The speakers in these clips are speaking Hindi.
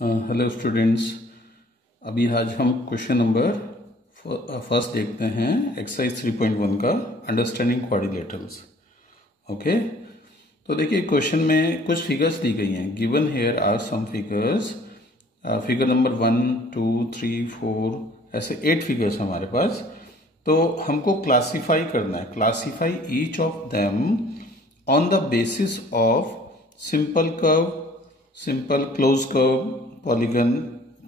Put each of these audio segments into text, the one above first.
Hello students. अभी आज हम क्वेश्चन नंबर फर्स्ट देखते हैं एक्सरसाइज 3.1 का अंडरस्टैंडिंग क्वाड्रिलेटरल्स। ओके, तो देखिए क्वेश्चन में कुछ फिगर्स दी गई हैं। Given here are some figures, figure number 1, 2, 3, 4 ऐसे 8 फिगर्स हमारे पास। तो हमको क्लासीफाई करना है, classify each of them on the basis of simple curve, simple close curve, polygon,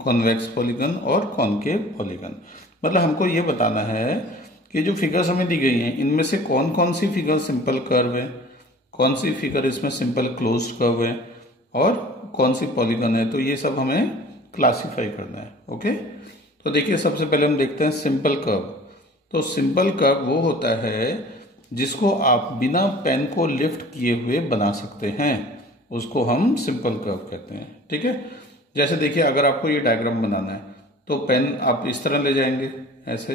convex polygon और कॉनकेव पॉलीगन। मतलब हमको ये बताना है कि जो फिगर्स हमें दी गई हैं इनमें से कौन कौन सी फिगर सिंपल कर्व है, कौन सी फिगर इसमें सिंपल क्लोज कर्व है और कौन सी पॉलीगन है। तो ये सब हमें क्लासीफाई करना है। ओके, तो देखिए सबसे पहले हम देखते हैं सिंपल कर्व। तो सिंपल कर्व वो होता है जिसको आप बिना पेन को लिफ्ट किए हुए बना सकते हैं, उसको हम सिंपल कर्व कहते हैं। ठीक है, जैसे देखिए अगर आपको ये डायग्राम बनाना है तो पेन आप इस तरह ले जाएंगे ऐसे,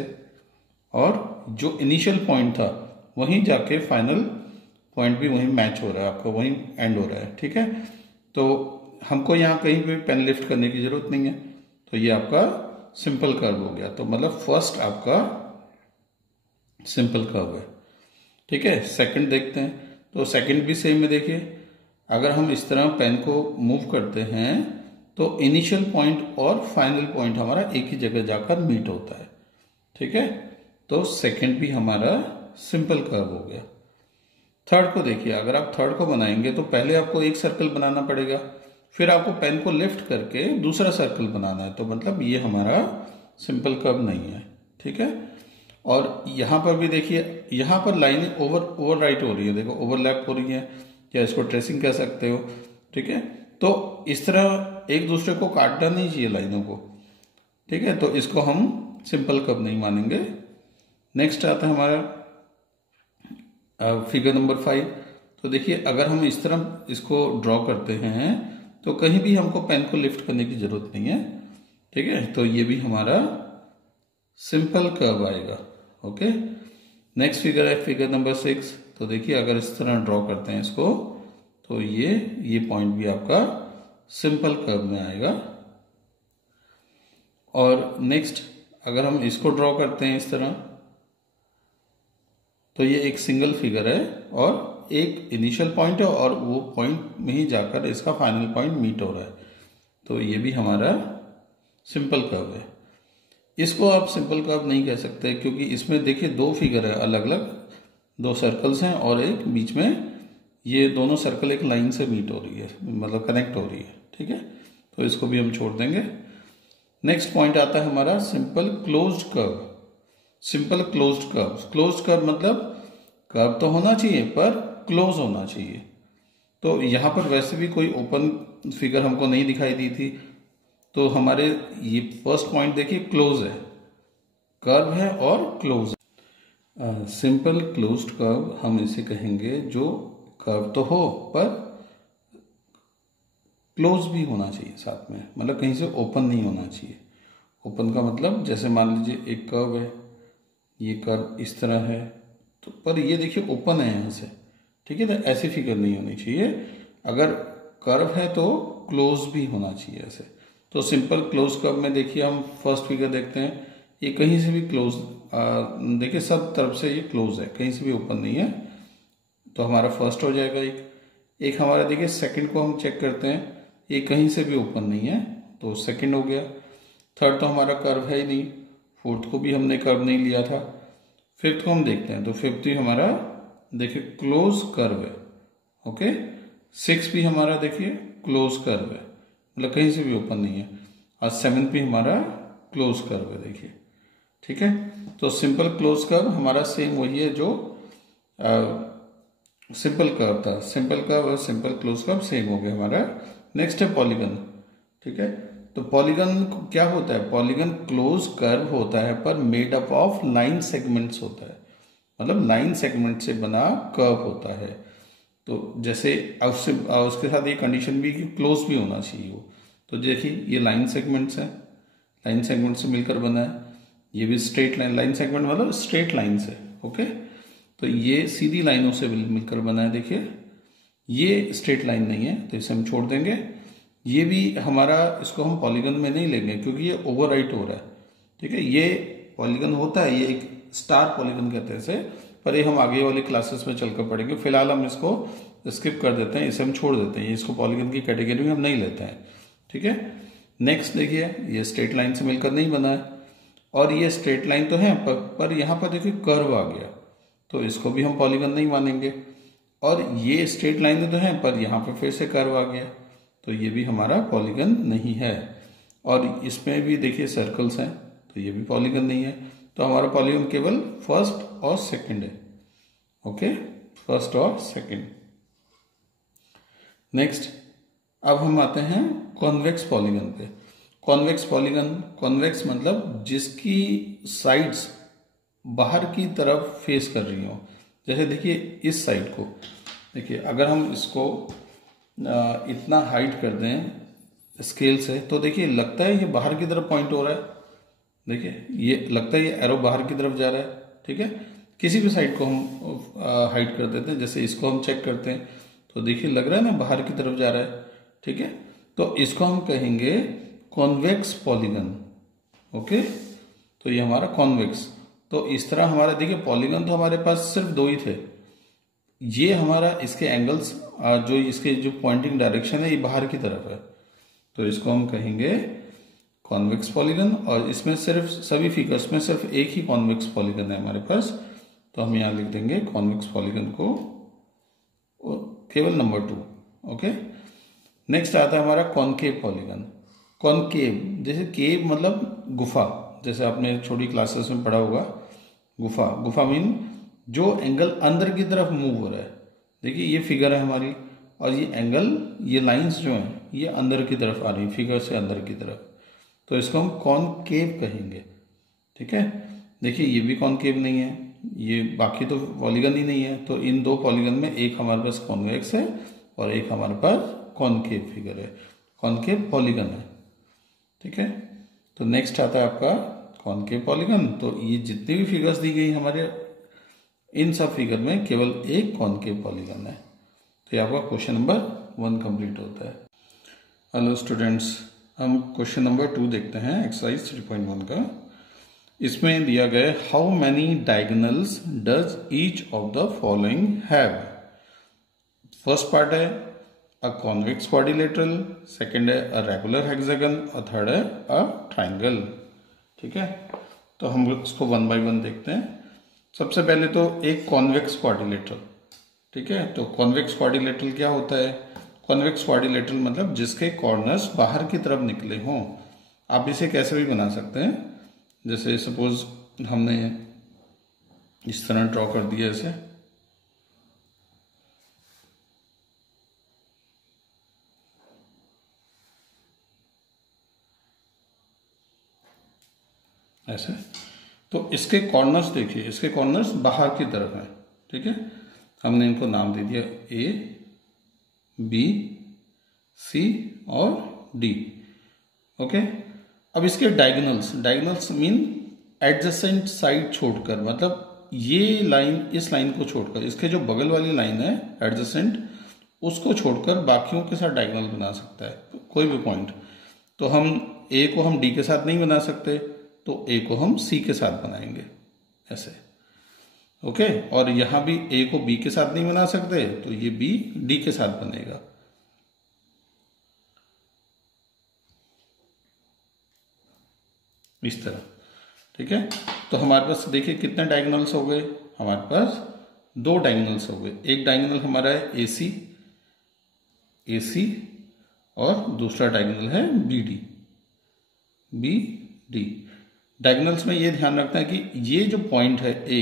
और जो इनिशियल पॉइंट था वहीं जाके फाइनल पॉइंट भी वहीं मैच हो रहा है, आपका वहीं एंड हो रहा है। ठीक है, तो हमको यहाँ कहीं भी पेन लिफ्ट करने की जरूरत नहीं है, तो ये आपका सिंपल कर्व हो गया। तो मतलब फर्स्ट आपका सिंपल कर्व है। ठीक है, सेकंड देखते हैं। तो सेकंड भी सेम है। देखिए अगर हम इस तरह पेन को मूव करते हैं तो इनिशियल पॉइंट और फाइनल पॉइंट हमारा एक ही जगह जाकर मीट होता है। ठीक है, तो सेकंड भी हमारा सिंपल कर्व हो गया। थर्ड को देखिए, अगर आप थर्ड को बनाएंगे तो पहले आपको एक सर्कल बनाना पड़ेगा, फिर आपको पेन को लिफ्ट करके दूसरा सर्कल बनाना है। तो मतलब ये हमारा सिंपल कर्व नहीं है। ठीक है, और यहां पर भी देखिए, यहां पर लाइन ओवर राइट हो रही है, देखो ओवरलैप हो रही है, या इसको ट्रेसिंग कह सकते हो। ठीक है, तो इस तरह एक दूसरे को काटना नहीं चाहिए लाइनों को। ठीक है, तो इसको हम सिंपल कर्व नहीं मानेंगे। नेक्स्ट आता है हमारा फिगर नंबर 5। तो देखिए अगर हम इस तरह इसको ड्रॉ करते हैं तो कहीं भी हमको पेन को लिफ्ट करने की जरूरत नहीं है। ठीक है, तो ये भी हमारा सिंपल कर्व आएगा। ओके, नेक्स्ट फिगर है फिगर नंबर 6। तो देखिए अगर इस तरह ड्रॉ करते हैं इसको तो ये पॉइंट भी आपका सिंपल कर्व में आएगा। और नेक्स्ट अगर हम इसको ड्रॉ करते हैं इस तरह तो ये एक सिंगल फिगर है और एक इनिशियल पॉइंट है और वो पॉइंट में ही जाकर इसका फाइनल पॉइंट मीट हो रहा है। तो ये भी हमारा सिंपल कर्व है। इसको आप सिंपल कर्व नहीं कह सकते क्योंकि इसमें देखिए दो फिगर है अलग अलग, दो सर्कल्स हैं और एक बीच में, ये दोनों सर्कल एक लाइन से मीट हो रही है, मतलब कनेक्ट हो रही है। ठीक है, तो इसको भी हम छोड़ देंगे। नेक्स्ट पॉइंट आता है हमारा simple closed curve. Simple closed curve, closed curve मतलब कर्व तो होना चाहिए पर क्लोज होना चाहिए। तो यहां पर वैसे भी कोई ओपन फिगर हमको नहीं दिखाई दी थी, तो हमारे ये फर्स्ट पॉइंट देखिए क्लोज है, कर्व है और क्लोज है। सिंपल क्लोज्ड कर्व हम इसे कहेंगे जो कर्व तो हो पर क्लोज भी होना चाहिए साथ में, मतलब कहीं से ओपन नहीं होना चाहिए। ओपन का मतलब जैसे मान लीजिए एक कर्व है, ये कर्व इस तरह है तो पर ये देखिए ओपन है यहाँ से। ठीक है, तो ऐसी फिगर नहीं होनी चाहिए। अगर कर्व है तो क्लोज भी होना चाहिए ऐसे। तो सिंपल क्लोज कर्व में देखिए हम फर्स्ट फिगर देखते हैं, ये कहीं से भी क्लोज, देखिए सब तरफ से ये क्लोज है, कहीं से भी ओपन नहीं है, तो हमारा फर्स्ट हो जाएगा। एक हमारा देखिए सेकंड को हम चेक करते हैं, ये कहीं से भी ओपन नहीं है तो सेकंड हो गया। थर्ड तो हमारा कर्व है ही नहीं, फोर्थ को भी हमने कर्व नहीं लिया था। फिफ्थ को हम देखते हैं तो फिफ्थ भी हमारा देखिए क्लोज कर्व है। ओके, सिक्स भी हमारा देखिए क्लोज कर्व है, मतलब कहीं से भी ओपन नहीं है। और सेवेंथ भी हमारा क्लोज कर्व है देखिए। ठीक है, तो सिंपल क्लोज कर्व हमारा सेम वही है जो सिंपल कर्व था। सिंपल कर्व और सिंपल क्लोज कर्व सेम हो गया हमारा। नेक्स्ट है पॉलीगन। ठीक है, तो पॉलीगन क्या होता है? पॉलीगन क्लोज कर्व होता है पर made up of line segments होता है, मतलब लाइन सेगमेंट से बना कर्व होता है। तो जैसे उसके साथ ये कंडीशन भी कि क्लोज भी होना चाहिए वो। तो देखिए ये लाइन सेगमेंट्स है, लाइन सेगमेंट से मिलकर बना है। ये भी स्ट्रेट लाइन, लाइन सेगमेंट मतलब स्ट्रेट लाइन से। ओके, तो ये सीधी लाइनों से मिलकर बना है। देखिए ये स्ट्रेट लाइन नहीं है तो इसे हम छोड़ देंगे। ये भी हमारा, इसको हम पॉलीगन में नहीं लेंगे क्योंकि ये ओवरराइट हो रहा है, ठीक है। ये पॉलीगन होता है, ये एक स्टार पॉलीगन कहते हैं इसे, पर ये हम आगे वाली क्लासेस में चलकर पढ़ेंगे। फिलहाल हम इसको स्किप कर देते हैं, इसे हम छोड़ देते हैं, इसको पॉलीगन की कैटेगरी में हम नहीं लेते हैं, ठीक है। नेक्स्ट देखिए, ये स्ट्रेट लाइन से मिलकर नहीं बना है, और ये स्ट्रेट लाइन तो है पर यहाँ पर देखिए कर्व आ गया, तो इसको भी हम पॉलीगन नहीं मानेंगे। और ये स्ट्रेट लाइन तो है पर यहाँ पर फिर से कर्व आ गया, तो ये भी हमारा पॉलीगन नहीं है। और इसमें भी देखिए सर्कल्स हैं, तो ये भी पॉलीगन नहीं है। तो हमारा पॉलीगन केवल फर्स्ट और सेकंड है, ओके, फर्स्ट और सेकंड। नेक्स्ट, अब हम आते हैं कॉन्वेक्स पॉलीगन पे। कॉन्वेक्स पॉलीगन, कॉन्वेक्स मतलब जिसकी साइड्स बाहर की तरफ फेस कर रही हो। जैसे देखिए इस साइड को देखिए, अगर हम इसको इतना हाइट कर दें स्केल से, तो देखिए लगता है ये बाहर की तरफ पॉइंट हो रहा है। देखिए ये लगता है ये एरो बाहर की तरफ जा रहा है, ठीक है। किसी भी साइड को हम हाइट कर देते हैं, जैसे इसको हम चेक करते हैं तो देखिए लग रहा है ना बाहर की तरफ जा रहा है, ठीक है। तो इसको हम कहेंगे कॉन्वेक्स पॉलीगन, ओके। तो ये हमारा कॉन्वेक्स। तो इस तरह हमारा देखिए पॉलीगन तो हमारे पास सिर्फ दो ही थे। ये हमारा इसके एंगल्स जो इसके जो पॉइंटिंग डायरेक्शन है ये बाहर की तरफ है, तो इसको हम कहेंगे कॉन्वेक्स पॉलीगन। और इसमें सिर्फ सभी फिगर्स में सिर्फ एक ही कॉन्वेक्स पॉलीगन है हमारे पास, तो हम यहाँ लिख देंगे कॉन्वेक्स पॉलीगन को केवल नंबर 2, ओके। नेक्स्ट आता है हमारा कॉनकेव पॉलीगन। कॉनकेव, जैसे केव मतलब गुफा, जैसे आपने छोटी क्लासेस में पढ़ा होगा, गुफा। गुफा मीन जो एंगल अंदर की तरफ मूव हो रहा है। देखिए ये फिगर है हमारी, और ये एंगल, ये लाइंस जो हैं ये अंदर की तरफ आ रही है, फिगर से अंदर की तरफ, तो इसको हम कॉनकेव कहेंगे, ठीक है। देखिए ये भी कॉनकेव नहीं है, ये बाकी तो पॉलीगन ही नहीं है। तो इन दो पॉलीगन में एक हमारे पास कॉन्वेक्स है और एक हमारे पास कॉनकेव फिगर है, कॉनकेव पॉलीगन है, ठीक है। तो नेक्स्ट आता है आपका कॉनकेव पॉलीगन। तो ये जितनी भी फिगर्स दी गई हमारे, इन सब फिगर में केवल एक कॉनकेव पॉलीगन है। तो ये आपका क्वेश्चन नंबर 1 कंप्लीट होता है। हेलो स्टूडेंट्स, हम क्वेश्चन नंबर 2 देखते हैं एक्सरसाइज 3.1 का। इसमें दिया गया how many diagonals does each of the following have. First part है अ कॉन्वेक्स क्वाड्रिलेटरल, सेकंड है अ रेगुलर हेक्सागन, और थर्ड है अ ट्राइंगल, ठीक है। तो हम इसको 1 बाय 1 देखते हैं। सबसे पहले तो एक कॉन्वेक्स क्वाड्रिलेटरल, ठीक है। तो कॉन्वेक्स क्वाड्रिलेटरल क्या होता है? कॉन्वेक्स क्वाड्रिलेटरल मतलब जिसके कॉर्नर्स बाहर की तरफ निकले हों। आप इसे कैसे भी बना सकते हैं, जैसे सपोज हमने इस तरह ड्रॉ कर दिया इसे, ऐसे। तो इसके कॉर्नर्स देखिए, इसके कॉर्नर्स बाहर की तरफ हैं, ठीक है। हमने इनको नाम दे दिया ए, बी, सी और डी, ओके। अब इसके diagonals, diagonals mean adjacent side छोड़कर, मतलब ये लाइन इस लाइन को छोड़कर, इसके जो बगल वाली लाइन है एडजेसेंट, उसको छोड़कर बाकियों के साथ डायगोनल बना सकता है कोई भी पॉइंट। तो हम ए को हम डी के साथ नहीं बना सकते, तो ए को हम सी के साथ बनाएंगे ऐसे, ओके। और यहां भी ए को बी के साथ नहीं बना सकते, तो ये बी डी के साथ बनेगा, इस तरह, ठीक है। तो हमारे पास देखिए कितने डायगोनल्स हो गए, हमारे पास 2 डायगोनल्स हो गए। एक डायगोनल हमारा है AC, AC, और दूसरा डायगोनल है BD, BD। डायगोनल्स में ये ध्यान रखना है कि ये जो पॉइंट है A,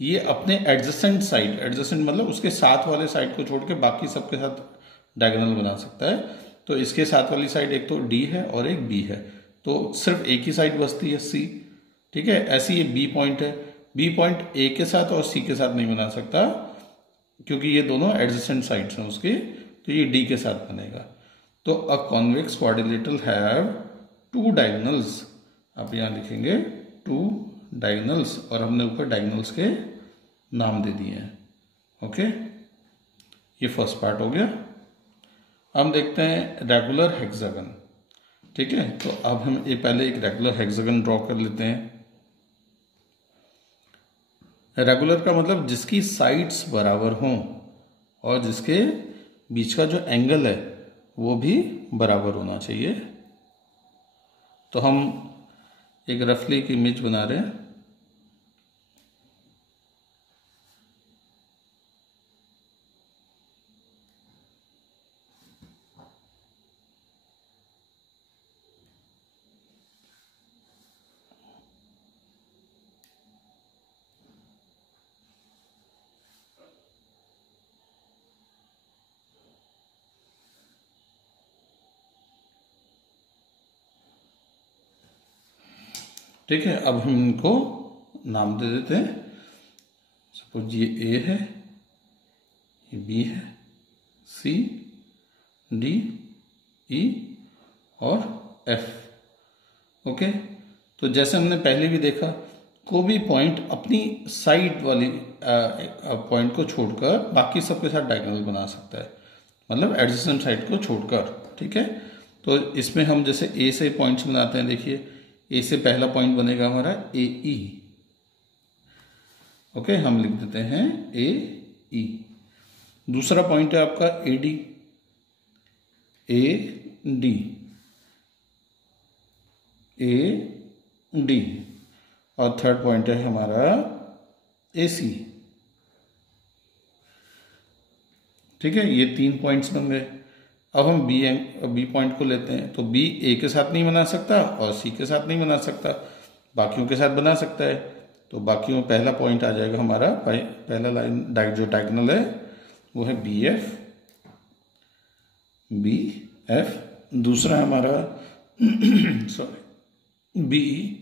ये अपने एडजेसेंट साइड, एडजेसेंट मतलब उसके साथ वाले साइड को छोड़ के बाकी सबके साथ डायगोनल बना सकता है। तो इसके साथ वाली साइड एक तो D है और एक B है, तो सिर्फ एक ही साइड बचती है C, ठीक है। ऐसे ये B पॉइंट है, B पॉइंट A के साथ और C के साथ नहीं बना सकता क्योंकि ये दोनों एडजेसेंट साइड्स हैं उसके, तो ये D के साथ बनेगा। तो a convex quadrilateral have 2 diagonals, आप यहाँ लिखेंगे 2 डायगोनल्स, और हमने ऊपर डायगोनल्स के नाम दे दिए हैं, ओके। ये फर्स्ट पार्ट हो गया। हम देखते हैं रेगुलर हेक्सागन। ठीक है, तो अब हम ये पहले एक रेगुलर हेक्सागन ड्रॉ कर लेते हैं। रेगुलर का मतलब जिसकी साइड्स बराबर हों और जिसके बीच का जो एंगल है वो भी बराबर होना चाहिए। तो हम एक रफली एक इमेज बना रहे हैं। ठीक है, अब हम इनको नाम दे देते हैं। सपोज ये ए है, ये बी है, सी, डी, ई और एफ। ओके, तो जैसे हमने पहले भी देखा, कोई भी पॉइंट अपनी साइड वाली पॉइंट को छोड़कर बाकी सबके साथ डायगोनल बना सकता है, मतलब एडजेसेंट साइड को छोड़कर। ठीक है, तो इसमें हम जैसे ए से पॉइंट्स बनाते हैं। देखिए, ए से पहला पॉइंट बनेगा हमारा ए ई। ओके, हम लिख देते हैं ए ई। दूसरा पॉइंट है आपका A D, A D, A D, और थर्ड पॉइंट है हमारा ए सी। ठीक है, ये 3 पॉइंट्स बन गए। अब हम बी पॉइंट को लेते हैं। तो बी ए के साथ नहीं बना सकता और सी के साथ नहीं बना सकता, बाकियों के साथ बना सकता है। तो बाकियों में पहला पॉइंट आ जाएगा हमारा, पहला लाइन जो डायगोनल है वो है बी एफ, बी एफ। दूसरा हमारा सॉरी बी,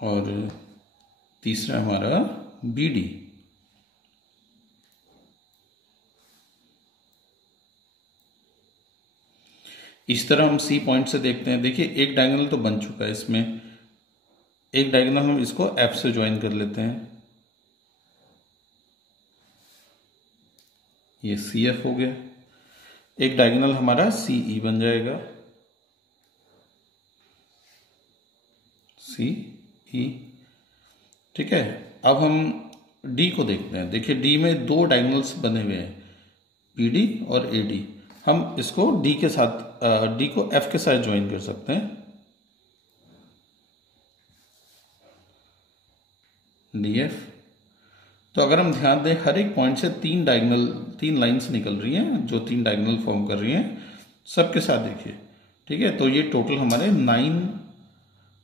और तीसरा हमारा बी डी। इस तरह हम सी पॉइंट से देखते हैं। देखिए, एक डायगोनल तो बन चुका है इसमें, एक डायगोनल हम इसको एफ से ज्वाइन कर लेते हैं। ये सी एफ हो गया। एक डायगोनल हमारा सी ई बन जाएगा, सी ई। ठीक है, अब हम डी को देखते हैं। देखिए, डी में 2 डायगोनल्स बने हुए हैं, पी डी और ए डी। हम इसको डी के साथ, डी को एफ के साथ ज्वाइन कर सकते हैं, डी एफ। तो अगर हम ध्यान दें, हर एक पॉइंट से 3 लाइंस निकल रही हैं जो 3 डायगोनल फॉर्म कर रही हैं, सबके साथ देखिए। ठीक है, तो ये टोटल हमारे 9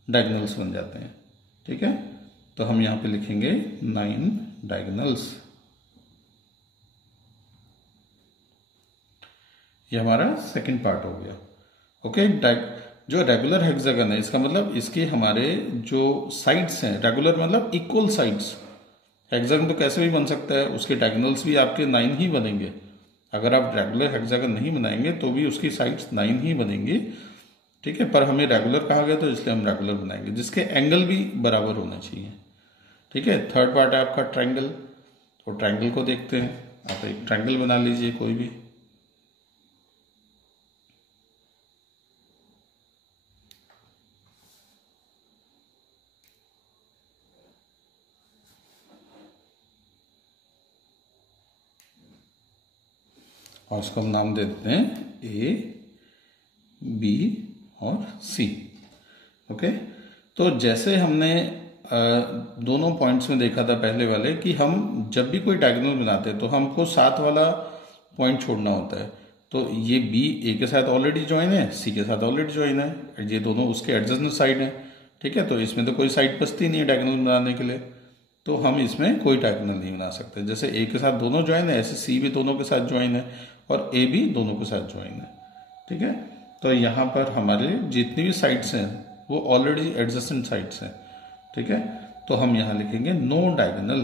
डायगोनल्स बन जाते हैं। ठीक है, तो हम यहां पे लिखेंगे 9 डायगोनल्स। ये हमारा सेकंड पार्ट हो गया। ओके, जो रेगुलर हेक्सागन है, इसका मतलब इसके हमारे जो साइड्स हैं, रेगुलर मतलब इक्वल साइड्स। हेक्सागन तो कैसे भी बन सकता है, उसके डायगोनल्स भी आपके 9 ही बनेंगे। अगर आप रेगुलर हेक्सागन नहीं बनाएंगे तो भी उसकी साइड्स 9 ही बनेंगी। ठीक है, पर हमें रेगुलर कहा गया तो इसलिए हम रेगुलर बनाएंगे, जिसके एंगल भी बराबर होना चाहिए। ठीक है, थर्ड पार्ट है आपका ट्रायंगल। तो ट्रायंगल को देखते हैं। आप एक ट्रायंगल बना लीजिए कोई भी। और उसको हम नाम दे देते हैं ए, बी और सी। ओके, तो जैसे हमने दोनों पॉइंट्स में देखा था पहले वाले, कि हम जब भी कोई डायगोनल बनाते हैं तो हमको साथ वाला पॉइंट छोड़ना होता है। तो ये बी ए के साथ ऑलरेडी ज्वाइन है, सी के साथ ऑलरेडी ज्वाइन है, ये दोनों उसके एडजेसेंट साइड है। ठीक है, तो इसमें तो कोई साइड बचती नहीं है डायगोनल बनाने के लिए, तो हम इसमें कोई डायगोनल नहीं बना सकते। जैसे ए के साथ दोनों ज्वाइन है, ऐसे सी भी दोनों के साथ ज्वाइन है और ए भी दोनों के साथ ज्वाइन है। ठीक है, तो यहाँ पर हमारे जितनी भी साइड्स हैं वो ऑलरेडी एडजेसेंट साइड्स हैं। ठीक है, तो हम यहाँ लिखेंगे नो डायगोनल।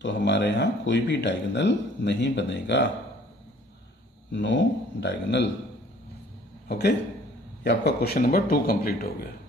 तो हमारे यहाँ कोई भी डायगोनल नहीं बनेगा, नो डायगोनल। ओके, ये आपका क्वेश्चन नंबर 2 कंप्लीट हो गया।